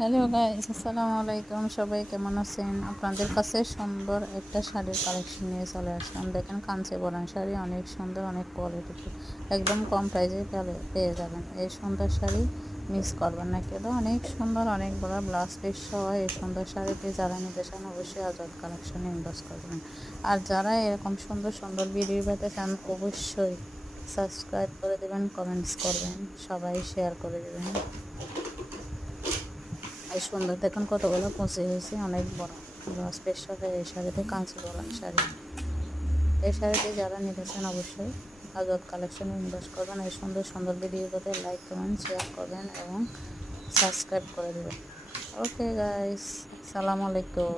Hello guys, আসসালামু আলাইকুম। সবাই কেমন আছেন? আপনাদের কাছে সুন্দর একটা শাড়ির কালেকশন নিয়ে চলে আসলাম। দেখেন, কাঞ্চিপুরম শাড়ি অনেক সুন্দর, অনেক কোয়ালিটিফুল, একদম কম প্রাইসে পেয়ে যাবেন। এই সুন্দর শাড়ি মিস করবেন না কেন। অনেক সুন্দর, অনেক বড় ব্লাউজ পিস সহ এই সুন্দর শাড়িটি যারা নিতে চান অবশ্যই আজাদ কালেকশনে ইনবক্স করবেন। আর যারা এরকম সুন্দর সুন্দর ভিডিও পেতে চান অবশ্যই সাবস্ক্রাইব করে দেবেন, কমেন্টস করবেন, সবাই শেয়ার করে দেবেন। এই সুন্দর দেখুন কতগুলো কুচি হয়েছে, অনেক বড় ব্লাউজ পিস সহ এই শাড়িতে কাঞ্চিপুরম শাড়ি। এই শাড়িটি যারা নিতে চান অবশ্যই আজাদ কালেকশনে ইনভেস্ট করবেন। এই সুন্দর সুন্দর ভিডিওতে লাইক করবেন, শেয়ার করবেন এবং সাবস্ক্রাইব করে দেবেন। ওকে গাইস, আসসালামু আলাইকুম।